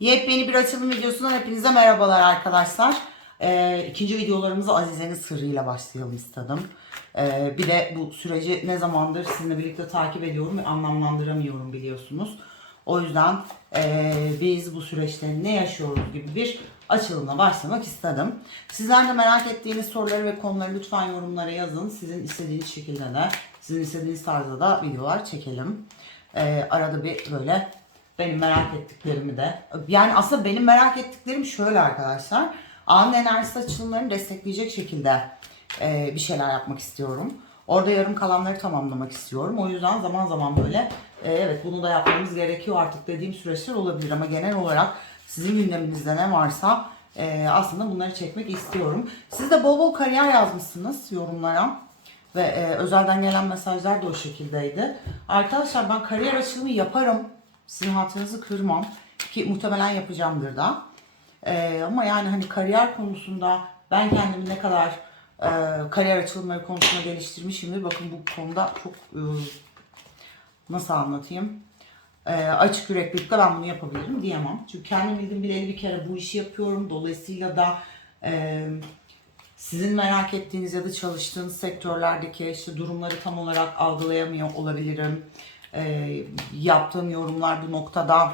Yepyeni bir açılım videosundan hepinize merhabalar arkadaşlar. Ee, ikinci videolarımıza Azize'nin sırrıyla başlayalım istedim. Ee, bir de bu süreci ne zamandır sizinle birlikte takip ediyorum ve anlamlandıramıyorum biliyorsunuz. O yüzden ee, biz bu süreçte ne yaşıyoruz gibi bir açılımla başlamak istedim. Sizler de merak ettiğiniz soruları ve konuları lütfen yorumlara yazın. Sizin istediğiniz şekilde de, sizin istediğiniz tarzda da videolar çekelim. Ee, arada bir böyle benim merak ettiklerimi de. Yani aslında benim merak ettiklerim şöyle arkadaşlar. Anın enerjisi açılımlarını destekleyecek şekilde e, bir şeyler yapmak istiyorum. Orada yarım kalanları tamamlamak istiyorum. O yüzden zaman zaman böyle e, evet bunu da yapmamız gerekiyor artık dediğim süreçler olabilir. Ama genel olarak sizin gündeminizde ne varsa e, aslında bunları çekmek istiyorum. Siz de bol bol kariyer yazmışsınız yorumlara. Ve e, özelden gelen mesajlar da o şekildeydi. Arkadaşlar ben kariyer açılımı yaparım. Sizin hatırınızı kırmam. Ki muhtemelen yapacağımdır da. E, ama yani hani kariyer konusunda ben kendimi ne kadar e, kariyer açılımları konusunda geliştirmişimdir. Bakın bu konuda çok e, nasıl anlatayım? E, açık yüreklilikle ben bunu yapabilirim diyemem. Çünkü kendim bildim bileli bir kere bu işi yapıyorum. Dolayısıyla da e, sizin merak ettiğiniz ya da çalıştığınız sektörlerdeki işte durumları tam olarak algılayamıyor olabilirim. Ee, yaptığım yorumlar bu noktada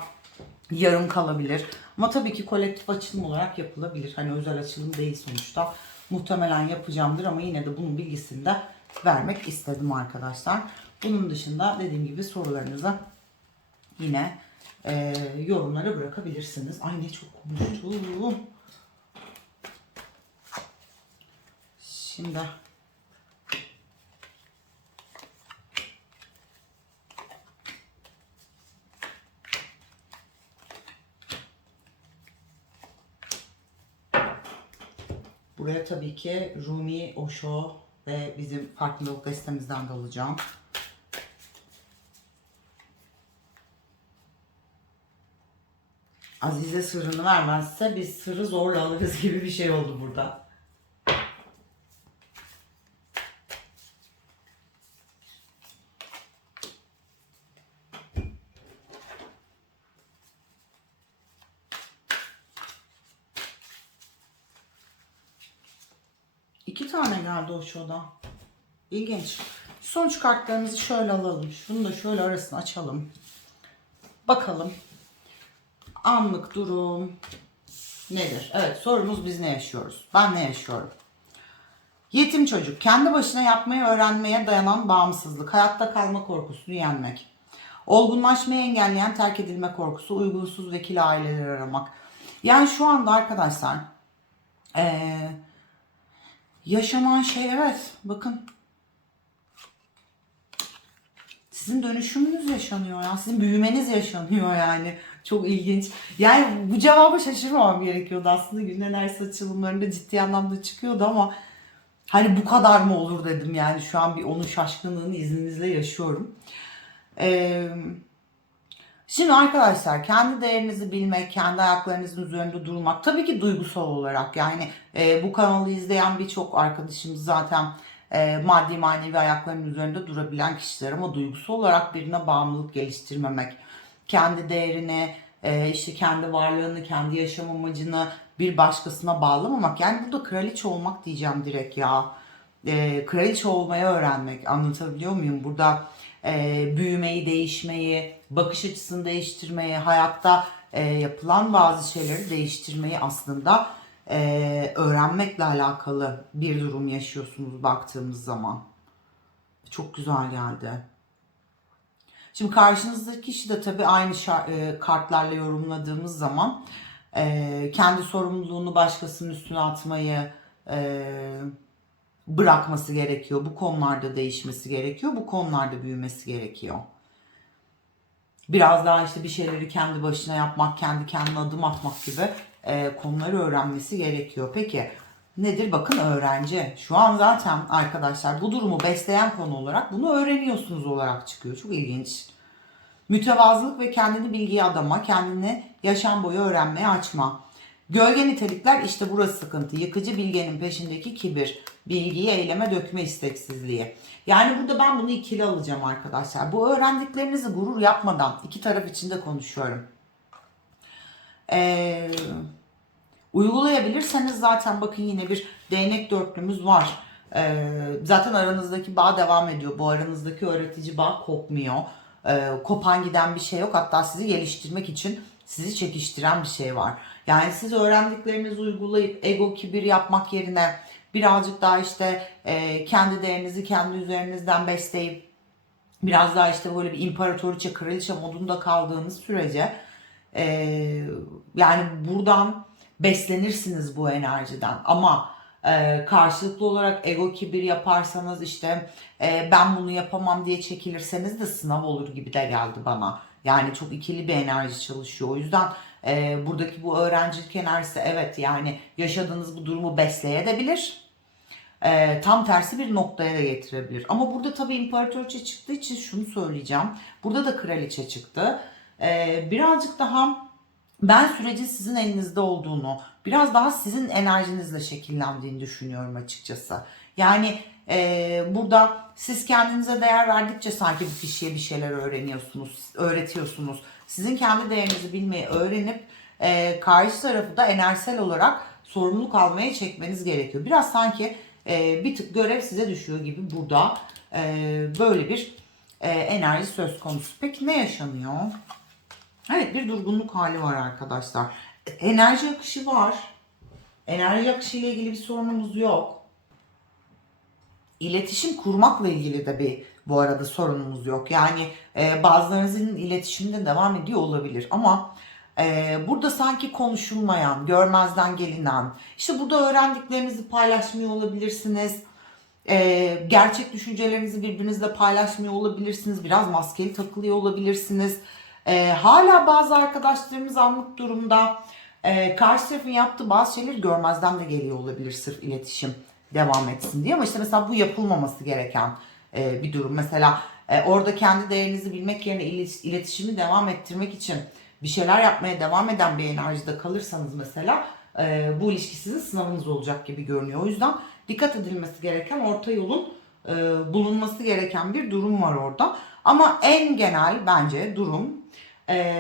yarım kalabilir. Ama tabii ki kolektif açılım olarak yapılabilir. Hani özel açılım değil sonuçta. Muhtemelen yapacağımdır ama yine de bunun bilgisini de vermek istedim arkadaşlar. Bunun dışında dediğim gibi sorularınızı yine e, yorumlara bırakabilirsiniz. Ay ne çok konuştum. Şimdi buraya tabii ki Rumi, Osho ve bizim farkındalık destemizden de alacağım. Azize sırrını vermezse biz sırrı zorla alırız gibi bir şey oldu burada. Geldi o şoda. İlginç. Sonuç kartlarımızı şöyle alalım. Şunu da şöyle arasını açalım. Bakalım. Anlık durum nedir? Evet sorumuz biz ne yaşıyoruz? Ben ne yaşıyorum? Yetim çocuk. Kendi başına yapmayı öğrenmeye dayanan bağımsızlık. Hayatta kalma korkusunu yenmek. Olgunlaşmayı engelleyen terk edilme korkusu. Uygunsuz vekil aileleri aramak. Yani şu anda arkadaşlar eee Yaşanan şey evet bakın. Sizin dönüşümünüz yaşanıyor ya. Sizin büyümeniz yaşanıyor yani. Çok ilginç. Yani bu cevaba şaşırmamam gerekiyordu aslında. Gün enerjisi açılımlarında ciddi anlamda çıkıyordu ama hani bu kadar mı olur dedim yani. Şu an bir onun şaşkınlığını izninizle yaşıyorum. Eee Şimdi arkadaşlar kendi değerinizi bilmek, kendi ayaklarınızın üzerinde durmak tabii ki duygusal olarak yani e, bu kanalı izleyen birçok arkadaşımız zaten e, maddi manevi ayaklarının üzerinde durabilen kişiler ama duygusal olarak birine bağımlılık geliştirmemek, kendi değerini, e, işte kendi varlığını, kendi yaşam amacını bir başkasına bağlamamak yani burada kraliçe olmak diyeceğim direkt ya. E, kraliçe olmayı öğrenmek anlatabiliyor muyum? Burada e, büyümeyi, değişmeyi, bakış açısını değiştirmeyi, hayatta e, yapılan bazı şeyleri değiştirmeyi aslında e, öğrenmekle alakalı bir durum yaşıyorsunuz baktığımız zaman. Çok güzel geldi. Şimdi karşınızdaki kişi de tabii aynı e, kartlarla yorumladığımız zaman e, kendi sorumluluğunu başkasının üstüne atmayı e, bırakması gerekiyor. Bu konularda değişmesi gerekiyor. Bu konularda büyümesi gerekiyor. Biraz daha işte bir şeyleri kendi başına yapmak, kendi kendine adım atmak gibi e, konuları öğrenmesi gerekiyor. Peki nedir? Bakın öğrenci. Şu an zaten arkadaşlar bu durumu besleyen konu olarak bunu öğreniyorsunuz olarak çıkıyor. Çok ilginç. Mütevazılık ve kendini bilgiye adama, kendini yaşam boyu öğrenmeye açma. Gölge nitelikler işte burası sıkıntı. Yıkıcı bilgenin peşindeki kibir. Bilgiyi eyleme dökme isteksizliği. Yani burada ben bunu ikili alacağım arkadaşlar. Bu öğrendiklerinizi gurur yapmadan iki taraf için de konuşuyorum. Ee, uygulayabilirseniz zaten bakın yine bir değnek dörtlümüz var. Ee, zaten aranızdaki bağ devam ediyor. Bu aranızdaki öğretici bağ kopmuyor. Ee, kopan giden bir şey yok. Hatta sizi geliştirmek için sizi çekiştiren bir şey var. Yani siz öğrendiklerinizi uygulayıp ego kibir yapmak yerine birazcık daha işte e, kendi değerinizi kendi üzerinizden besleyip biraz daha işte böyle bir imparatoriçe, kraliçe modunda kaldığınız sürece e, yani buradan beslenirsiniz bu enerjiden. Ama e, karşılıklı olarak ego kibir yaparsanız işte e, ben bunu yapamam diye çekilirseniz de sınav olur gibi de geldi bana. Yani çok ikili bir enerji çalışıyor. O yüzden e, buradaki bu öğrencilik enerjisi evet yani yaşadığınız bu durumu besleyebilir. E, tam tersi bir noktaya da getirebilir. Ama burada tabii imparatoriçe çıktığı için şunu söyleyeceğim. Burada da kraliçe çıktı. E, birazcık daha ben sürecin sizin elinizde olduğunu, biraz daha sizin enerjinizle şekillendiğini düşünüyorum açıkçası. Yani e, burada siz kendinize değer verdikçe sanki bir kişiye bir şeyler öğreniyorsunuz, öğretiyorsunuz. Sizin kendi değerinizi bilmeyi öğrenip e, karşı tarafı da enerjisel olarak sorumluluk almaya çekmeniz gerekiyor. Biraz sanki e, bir tık görev size düşüyor gibi burada e, böyle bir e, enerji söz konusu. Peki ne yaşanıyor? Evet bir durgunluk hali var arkadaşlar. Enerji akışı var. Enerji akışı ile ilgili bir sorunumuz yok. İletişim kurmakla ilgili de bir bu arada sorunumuz yok. Yani e, bazılarınızın iletişiminde devam ediyor olabilir ama e, burada sanki konuşulmayan, görmezden gelinen, işte burada öğrendiklerinizi paylaşmıyor olabilirsiniz. E, gerçek düşüncelerinizi birbirinizle paylaşmıyor olabilirsiniz. Biraz maskeli takılıyor olabilirsiniz. E, hala bazı arkadaşlarımız anlık durumda e, karşı tarafın yaptığı bazı şeyleri görmezden de geliyor olabilir sırf iletişim devam etsin diye. Ama işte mesela bu yapılmaması gereken e, bir durum. Mesela e, orada kendi değerinizi bilmek yerine ilet- iletişimi devam ettirmek için bir şeyler yapmaya devam eden bir enerjide kalırsanız mesela e, bu ilişki sizin sınavınız olacak gibi görünüyor. O yüzden dikkat edilmesi gereken orta yolun e, bulunması gereken bir durum var orada. Ama en genel bence durum e,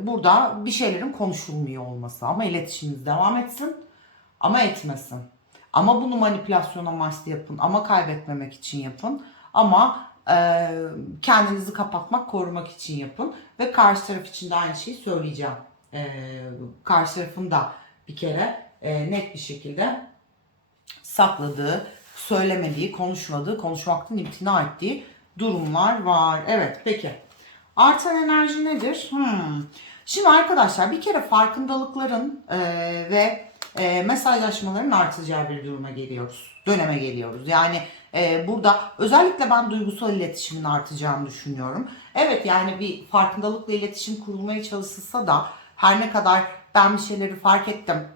burada bir şeylerin konuşulmuyor olması. Ama iletişiminiz devam etsin ama etmesin. Ama bunu manipülasyon amaçlı yapın. Ama kaybetmemek için yapın. Ama e, kendinizi kapatmak, korumak için yapın. Ve karşı taraf için de aynı şeyi söyleyeceğim. E, karşı tarafın da bir kere e, net bir şekilde sakladığı, söylemediği, konuşmadığı, konuşmaktan imtina ettiği durumlar var. Evet peki. Artan enerji nedir? Hmm. Şimdi arkadaşlar bir kere farkındalıkların e, ve e, mesajlaşmaların artacağı bir duruma geliyoruz. Döneme geliyoruz. Yani e, burada özellikle ben duygusal iletişimin artacağını düşünüyorum. Evet yani bir farkındalıkla iletişim kurulmaya çalışılsa da her ne kadar ben bir şeyleri fark ettim.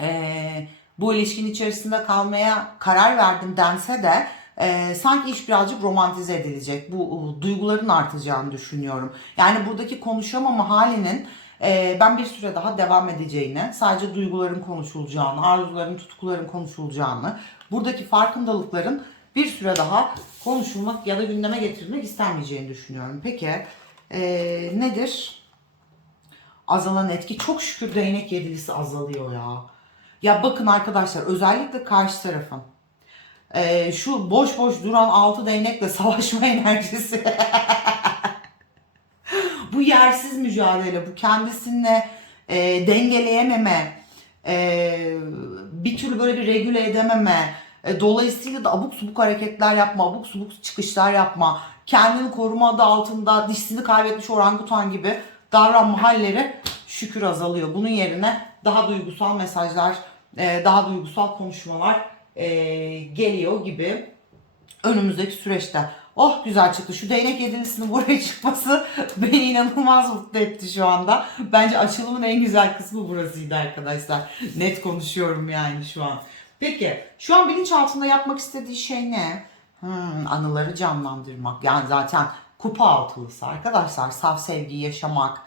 e, bu ilişkinin içerisinde kalmaya karar verdim dense de e, sanki iş birazcık romantize edilecek. Bu e, duyguların artacağını düşünüyorum. Yani buradaki konuşamama halinin e, ben bir süre daha devam edeceğini, sadece duyguların konuşulacağını, arzuların, tutkuların konuşulacağını, buradaki farkındalıkların bir süre daha konuşulmak ya da gündeme getirilmek istenmeyeceğini düşünüyorum. Peki e, nedir? Azalan etki çok şükür değnek yedilisi azalıyor ya. Ya bakın arkadaşlar özellikle karşı tarafın e, şu boş boş duran altı değnekle savaşma enerjisi. Bu yersiz mücadele, bu kendisine e, dengeleyememe, e, bir türlü böyle bir regüle edememe, e, dolayısıyla da abuk subuk hareketler yapma, abuk subuk çıkışlar yapma, kendini koruma adı altında dişsini kaybetmiş orangutan gibi davranma halleri şükür azalıyor. Bunun yerine daha duygusal mesajlar, e, daha duygusal konuşmalar e, geliyor gibi önümüzdeki süreçte. Oh güzel çıktı. Şu değnek yedilisinin buraya çıkması beni inanılmaz mutlu etti şu anda. Bence açılımın en güzel kısmı burasıydı arkadaşlar. Net konuşuyorum yani şu an. Peki şu an bilinçaltında yapmak istediği şey ne? Hmm, anıları canlandırmak. Yani zaten kupa altılısı arkadaşlar. Saf sevgiyi yaşamak,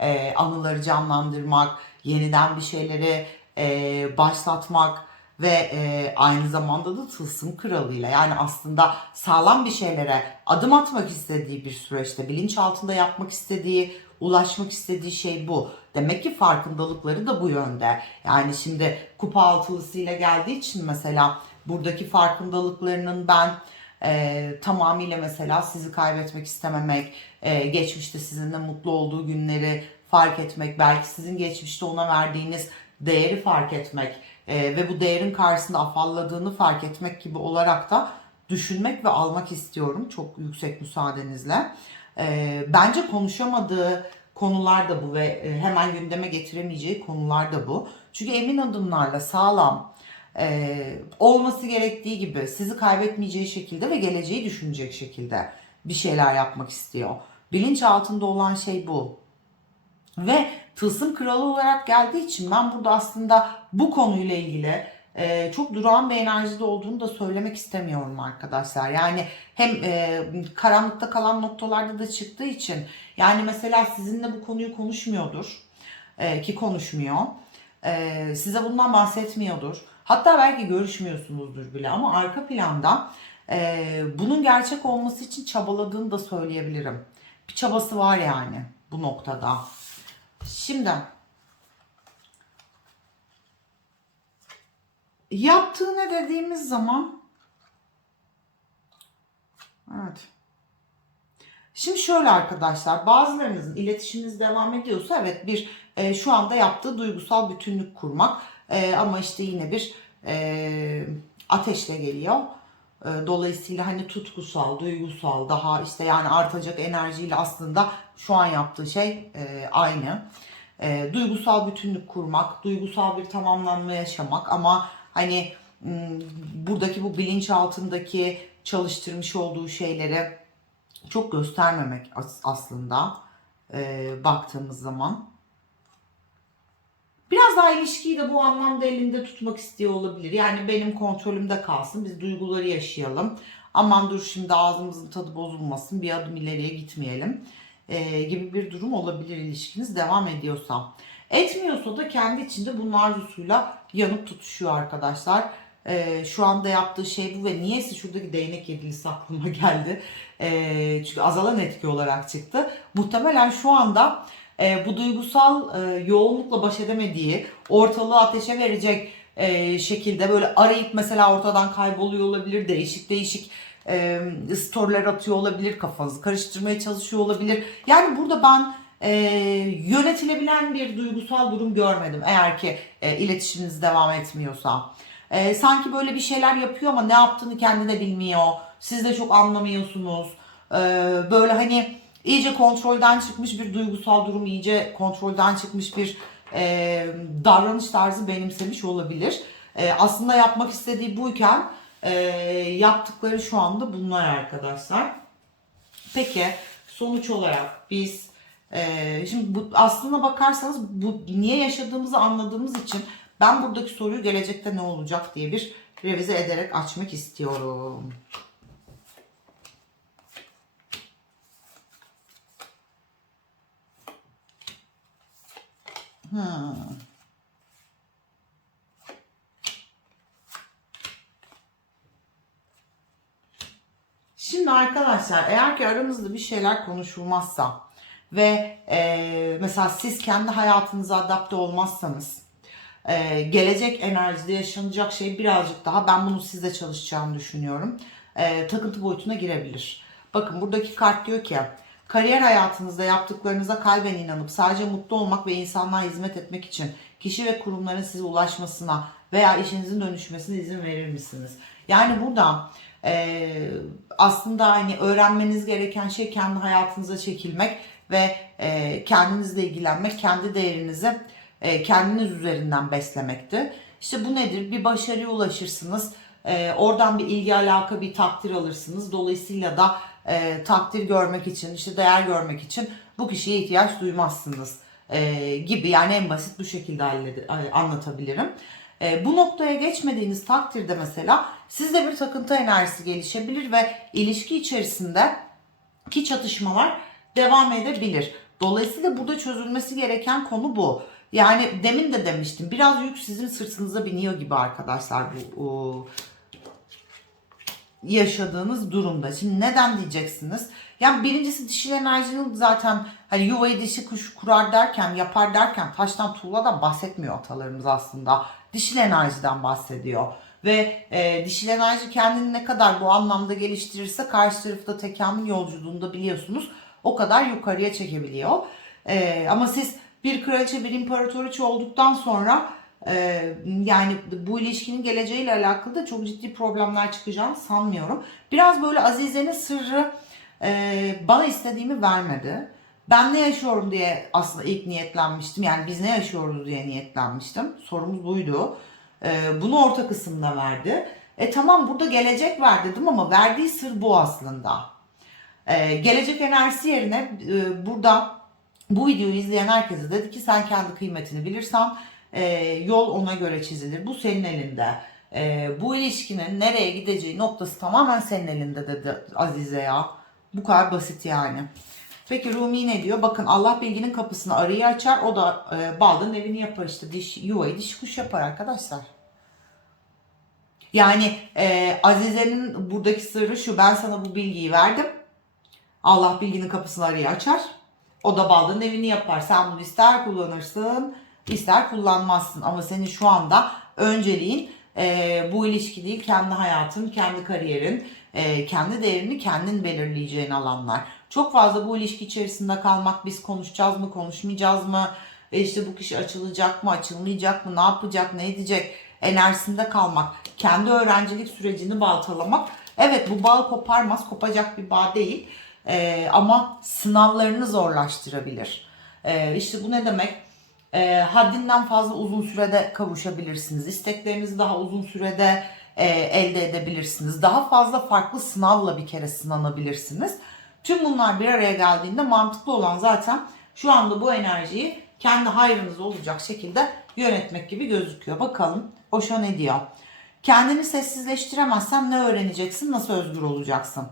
e, anıları canlandırmak, yeniden bir şeyleri e, başlatmak ve e, aynı zamanda da tılsım kralıyla yani aslında sağlam bir şeylere adım atmak istediği bir süreçte bilinçaltında yapmak istediği ulaşmak istediği şey bu. Demek ki farkındalıkları da bu yönde. Yani şimdi kupa altılısıyla geldiği için mesela buradaki farkındalıklarının ben e, tamamıyla mesela sizi kaybetmek istememek, e, geçmişte sizinle mutlu olduğu günleri fark etmek, belki sizin geçmişte ona verdiğiniz değeri fark etmek e, ve bu değerin karşısında afalladığını fark etmek gibi olarak da düşünmek ve almak istiyorum çok yüksek müsaadenizle. E, bence konuşamadığı konular da bu ve e, hemen gündeme getiremeyeceği konular da bu. Çünkü emin adımlarla sağlam, e, olması gerektiği gibi sizi kaybetmeyeceği şekilde ve geleceği düşünecek şekilde bir şeyler yapmak istiyor. Bilinç altında olan şey bu. Ve tılsım kralı olarak geldiği için ben burada aslında bu konuyla ilgili e, çok durağan bir enerjide olduğunu da söylemek istemiyorum arkadaşlar. Yani hem e, karanlıkta kalan noktalarda da çıktığı için yani mesela sizinle bu konuyu konuşmuyordur e, ki konuşmuyor. E, size bundan bahsetmiyordur. Hatta belki görüşmüyorsunuzdur bile ama arka planda e, bunun gerçek olması için çabaladığını da söyleyebilirim. Bir çabası var yani bu noktada. Şimdi yaptığı ne dediğimiz zaman evet. Şimdi şöyle arkadaşlar bazılarınızın iletişiminiz devam ediyorsa evet bir e, şu anda yaptığı duygusal bütünlük kurmak e, ama işte yine bir e, ateşle geliyor. E, dolayısıyla hani tutkusal, duygusal daha işte yani artacak enerjiyle aslında şu an yaptığı şey e, aynı. E, duygusal bütünlük kurmak, duygusal bir tamamlanma yaşamak ama hani buradaki bu bilinç altındaki çalıştırmış olduğu şeyleri çok göstermemek as- aslında e, baktığımız zaman. Biraz daha ilişkiyi de bu anlamda elinde tutmak istiyor olabilir. Yani benim kontrolümde kalsın, biz duyguları yaşayalım. Aman dur şimdi ağzımızın tadı bozulmasın, bir adım ileriye gitmeyelim e, gibi bir durum olabilir ilişkiniz devam ediyorsa. Etmiyorsa da kendi içinde bunun arzusuyla yanıp tutuşuyor arkadaşlar. E, şu anda yaptığı şey bu ve niyeyse şuradaki değnek yedilisi aklıma geldi. E, çünkü azalan etki olarak çıktı. Muhtemelen şu anda e, bu duygusal e, yoğunlukla baş edemediği, ortalığı ateşe verecek e, şekilde böyle arayıp mesela ortadan kayboluyor olabilir, değişik değişik e, storyler atıyor olabilir, kafanızı karıştırmaya çalışıyor olabilir. Yani burada ben e, yönetilebilen bir duygusal durum görmedim eğer ki e, iletişiminiz devam etmiyorsa. E, sanki böyle bir şeyler yapıyor ama ne yaptığını kendi de bilmiyor. Siz de çok anlamıyorsunuz. E, böyle hani iyice kontrolden çıkmış bir duygusal durum, iyice kontrolden çıkmış bir e, davranış tarzı benimsemiş olabilir. E, aslında yapmak istediği buyken e, yaptıkları şu anda bunlar arkadaşlar. Peki sonuç olarak biz e, şimdi bu, aslına bakarsanız bu niye yaşadığımızı anladığımız için ben buradaki soruyu gelecekte ne olacak diye bir revize ederek açmak istiyorum. Şimdi arkadaşlar eğer ki aranızda bir şeyler konuşulmazsa ve e, mesela siz kendi hayatınıza adapte olmazsanız e, gelecek enerjide yaşanacak şey birazcık daha ben bunu sizle çalışacağını düşünüyorum. E, takıntı boyutuna girebilir. Bakın buradaki kart diyor ki kariyer hayatınızda yaptıklarınıza kalben inanıp sadece mutlu olmak ve insanlığa hizmet etmek için kişi ve kurumların size ulaşmasına veya işinizin dönüşmesine izin verir misiniz? Yani burada e, aslında hani öğrenmeniz gereken şey kendi hayatınıza çekilmek ve e, kendinizle ilgilenmek, kendi değerinizi e, kendiniz üzerinden beslemekti. İşte bu nedir? Bir başarıya ulaşırsınız. E, oradan bir ilgi alaka, bir takdir alırsınız. Dolayısıyla da e, takdir görmek için, işte değer görmek için bu kişiye ihtiyaç duymazsınız e, gibi. Yani en basit bu şekilde anlatabilirim. E, bu noktaya geçmediğiniz takdirde mesela sizde bir takıntı enerjisi gelişebilir ve ilişki içerisinde ki çatışmalar devam edebilir. Dolayısıyla burada çözülmesi gereken konu bu. Yani demin de demiştim biraz yük sizin sırtınıza biniyor gibi arkadaşlar bu o, yaşadığınız durumda. Şimdi neden diyeceksiniz? Yani birincisi dişil enerjinin zaten hani yuvayı dişi kuş kurar derken, yapar derken taştan tuğladan bahsetmiyor atalarımız aslında. Dişil enerjiden bahsediyor. Ve e, dişil enerji kendini ne kadar bu anlamda geliştirirse karşı tarafta tekamül yolculuğunda biliyorsunuz o kadar yukarıya çekebiliyor. E, ama siz bir kraliçe bir imparatoriçe olduktan sonra e, yani bu ilişkinin geleceğiyle alakalı da çok ciddi problemler çıkacağını sanmıyorum. Biraz böyle Azize'nin sırrı e, bana istediğimi vermedi. Ben ne yaşıyorum diye aslında ilk niyetlenmiştim. Yani biz ne yaşıyoruz diye niyetlenmiştim. Sorumuz buydu. E, bunu orta kısımda verdi. E tamam burada gelecek ver dedim ama verdiği sır bu aslında. E, gelecek enerjisi yerine e, burada bu videoyu izleyen herkese dedi ki sen kendi kıymetini bilirsen e, yol ona göre çizilir. Bu senin elinde. E, bu ilişkinin nereye gideceği noktası tamamen senin elinde dedi Azize ya. Bu kadar basit yani. Peki Rumi ne diyor? Bakın Allah bilginin kapısını arıyı açar. O da e, baldan evini yapar işte. Diş, yuvayı diş kuş yapar arkadaşlar. Yani e, Azize'nin buradaki sırrı şu. Ben sana bu bilgiyi verdim. Allah bilginin kapısını arıyı açar. O da baldan evini yapar. Sen bunu ister kullanırsın, ister kullanmazsın. Ama senin şu anda önceliğin e, bu ilişki değil, kendi hayatın, kendi kariyerin, e, kendi değerini kendin belirleyeceğin alanlar. Çok fazla bu ilişki içerisinde kalmak, biz konuşacağız mı, konuşmayacağız mı, e işte bu kişi açılacak mı, açılmayacak mı, ne yapacak, ne edecek enerjisinde kalmak, kendi öğrencilik sürecini baltalamak. Evet bu bağ koparmaz, kopacak bir bağ değil. Ee, ama sınavlarını zorlaştırabilir. Ee, işte bu ne demek? Ee, haddinden fazla uzun sürede kavuşabilirsiniz. İsteklerinizi daha uzun sürede e, elde edebilirsiniz. Daha fazla farklı sınavla bir kere sınanabilirsiniz. Tüm bunlar bir araya geldiğinde mantıklı olan zaten şu anda bu enerjiyi kendi hayrınız olacak şekilde yönetmek gibi gözüküyor. Bakalım Oşa ne diyor? Kendini sessizleştiremezsen ne öğreneceksin, nasıl özgür olacaksın?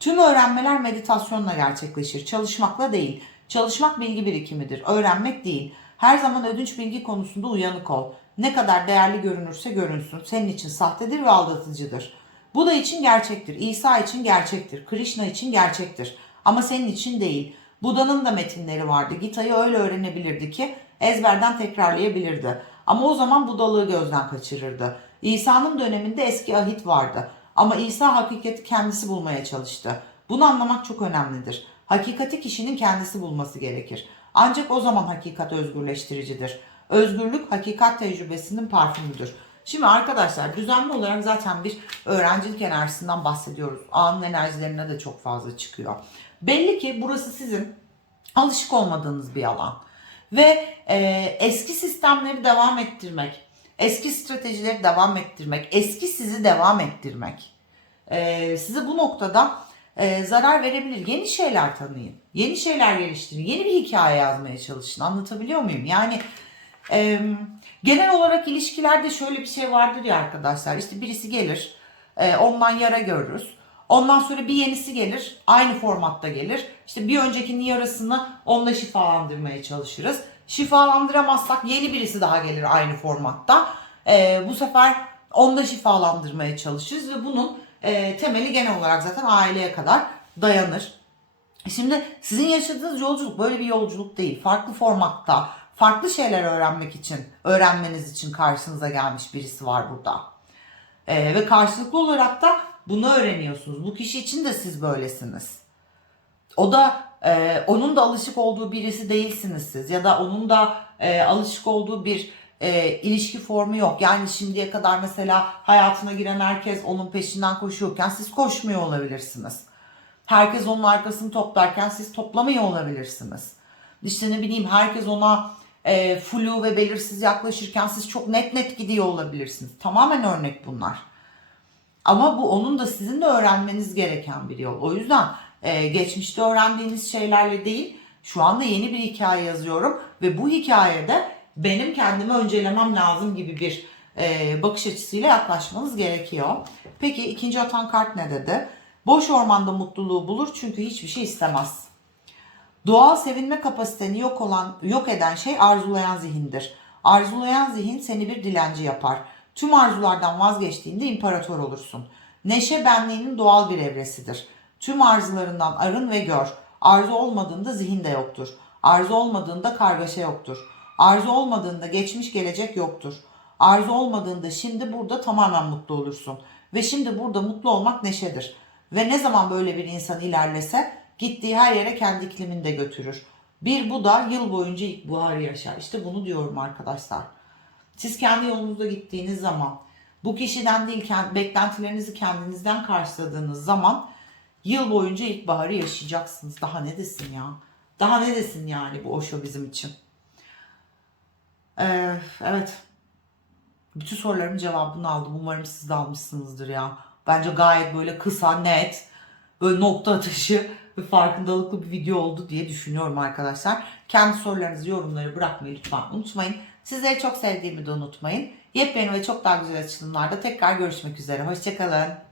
Tüm öğrenmeler meditasyonla gerçekleşir, çalışmakla değil. Çalışmak bilgi birikimidir, öğrenmek değil. Her zaman ödünç bilgi konusunda uyanık ol. Ne kadar değerli görünürse görünsün, senin için sahtedir ve aldatıcıdır. Buda için gerçektir, İsa için gerçektir, Krishna için gerçektir. Ama senin için değil. Buda'nın da metinleri vardı. Gita'yı öyle öğrenebilirdi ki ezberden tekrarlayabilirdi. Ama o zaman budalığı gözden kaçırırdı. İsa'nın döneminde eski ahit vardı. Ama İsa hakikati kendisi bulmaya çalıştı. Bunu anlamak çok önemlidir. Hakikati kişinin kendisi bulması gerekir. Ancak o zaman hakikat özgürleştiricidir. Özgürlük hakikat tecrübesinin parfümüdür. Şimdi arkadaşlar düzenli olarak zaten bir öğrencilik enerjisinden bahsediyoruz. Anın enerjilerine de çok fazla çıkıyor. Belli ki burası sizin alışık olmadığınız bir alan. Ve e, eski sistemleri devam ettirmek, eski stratejileri devam ettirmek, eski sizi devam ettirmek e, size bu noktada e, zarar verebilir. Yeni şeyler tanıyın, yeni şeyler geliştirin, yeni bir hikaye yazmaya çalışın. Anlatabiliyor muyum? Yani e, genel olarak ilişkilerde şöyle bir şey vardır ya arkadaşlar. İşte birisi gelir, e, ondan yara görürüz. Ondan sonra bir yenisi gelir, aynı formatta gelir. İşte bir öncekinin yarasını onunla şifalandırmaya çalışırız. Şifalandıramazsak yeni birisi daha gelir aynı formatta. Ee, bu sefer onu da şifalandırmaya çalışırız ve bunun e, temeli genel olarak zaten aileye kadar dayanır. Şimdi sizin yaşadığınız yolculuk böyle bir yolculuk değil. Farklı formatta, farklı şeyler öğrenmek için, öğrenmeniz için karşınıza gelmiş birisi var burada. Ee, ve karşılıklı olarak da bunu öğreniyorsunuz. Bu kişi için de siz böylesiniz. O da e, onun da alışık olduğu birisi değilsiniz siz ya da onun da e, alışık olduğu bir e, ilişki formu yok. Yani şimdiye kadar mesela hayatına giren herkes onun peşinden koşuyorken siz koşmuyor olabilirsiniz. Herkes onun arkasını toplarken siz toplamıyor olabilirsiniz. İşte ne bileyim herkes ona e, flu ve belirsiz yaklaşırken siz çok net net gidiyor olabilirsiniz. Tamamen örnek bunlar. Ama bu onun da sizin de öğrenmeniz gereken bir yol. O yüzden e, geçmişte öğrendiğiniz şeylerle değil, şu anda yeni bir hikaye yazıyorum ve bu hikayede benim kendimi öncelemem lazım gibi bir e, bakış açısıyla yaklaşmanız gerekiyor. Peki ikinci atan kart ne dedi? Boş ormanda mutluluğu bulur çünkü hiçbir şey istemez. Doğal sevinme kapasiteni yok olan, yok eden şey arzulayan zihindir. Arzulayan zihin seni bir dilenci yapar. Tüm arzulardan vazgeçtiğinde imparator olursun. Neşe benliğinin doğal bir evresidir. Tüm arzularından arın ve gör. Arzu olmadığında zihin de yoktur. Arzu olmadığında kargaşa yoktur. Arzu olmadığında geçmiş gelecek yoktur. Arzu olmadığında şimdi burada tamamen mutlu olursun. Ve şimdi burada mutlu olmak neşedir. Ve ne zaman böyle bir insan ilerlese gittiği her yere kendi iklimini de götürür. Bir Buda yıl boyunca ilkbaharı yaşar. İşte bunu diyorum arkadaşlar. Siz kendi yolunuzda gittiğiniz zaman, bu kişiden değil beklentilerinizi kendinizden karşıladığınız zaman yıl boyunca ilkbaharı yaşayacaksınız. Daha ne desin ya? Daha ne desin yani bu Osho bizim için? Ee, evet. Bütün sorularımın cevabını aldım. Umarım siz de almışsınızdır ya. Bence gayet böyle kısa, net, böyle nokta atışı ve farkındalıklı bir video oldu diye düşünüyorum arkadaşlar. Kendi sorularınızı, yorumları bırakmayı lütfen unutmayın. Sizleri çok sevdiğimi de unutmayın. Yepyeni ve çok daha güzel açılımlarda tekrar görüşmek üzere. Hoşçakalın.